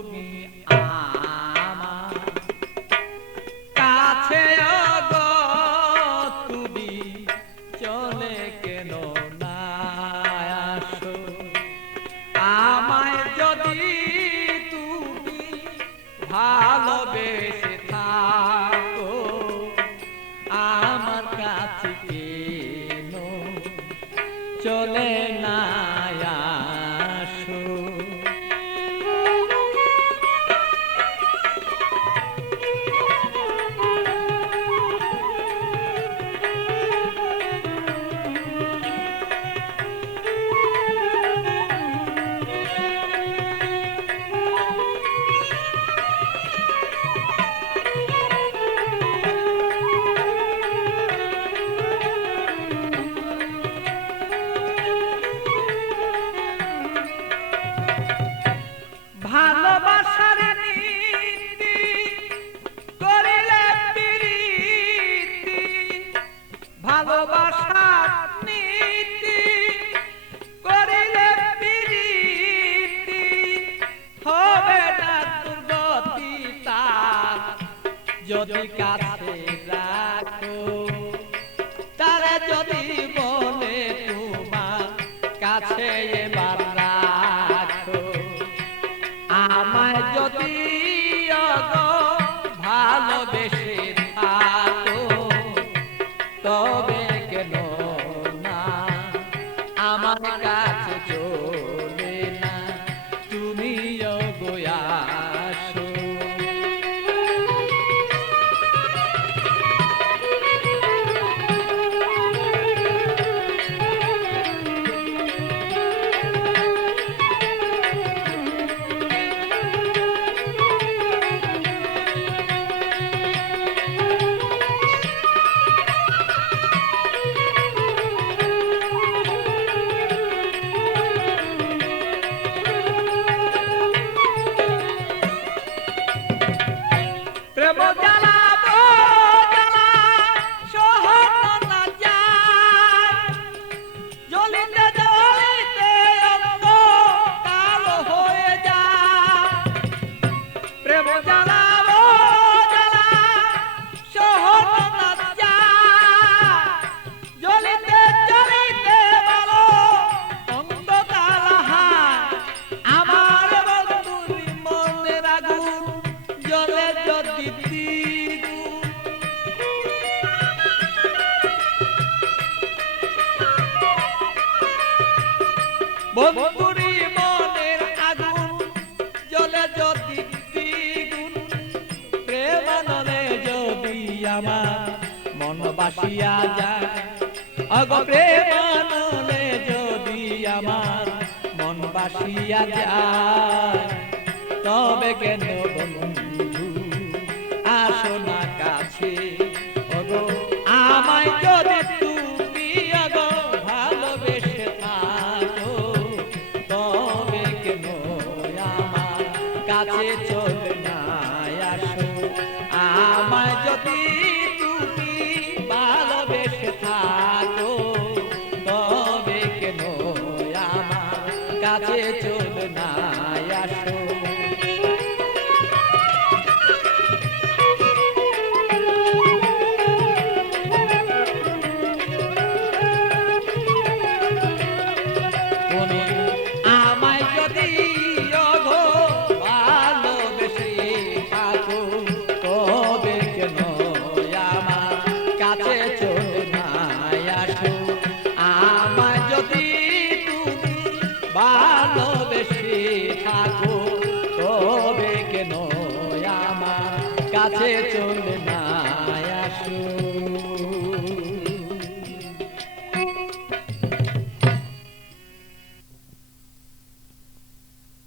তুমি আমার কাছে গো তুমি চলে কেন না আসো আমায় যদি তুমি ভালোবেসে থাকো আমার কাছে কেন চলে না আসো ভালোবাসার নীতি করিলে প্রীতি ভালোবাসার নীতি করিলে প্রীতি হবে না দুর্গতি তার যদি কাছে রাখো তারা যদি বলে তোমার কাছে এবার রাখো আমায় যদি ভালোবেসে থাকো তবে কেন না আমার কাছে চলে না তুমি আসো প্রেম জ্বালা জ্বালা সহন না যায় জ্বলিতে জ্বলিতে অঙ্গ কালো হয়ে যায় প্রেম জ্বালা জ্বালা সহন না যায় জ্বলিতে জ্বলিতে বলো অঙ্গ কালো হয় আমার বন্ধুর মনের আগুন জ্বলে বন্ধুরি মনের আগুন জ্বলে যদি দ্বিগুণ প্রেমানলে যদি আমার মন বাসিয়া যায় অগ প্রেমানলে যদি আমার মন বাসিয়া যায় তবে কেন বন্ধু আসো না কাছে ওগো আমায় যদি তুমি ওগো ভালোবেসে থাকো তবে কেন আমার কাছে চলে না আসো আমায় যদি তুমি ভালোবেসে থাকো তবে কেন আমার কাছে চলে না আসো আমায় যদি ভালোবেসে থাকো তবে কেন আমার কাছে চলে না আসো আমায় যদি তুমি ভালোবেসে থাকো তবে কেন আমার কাছে চলে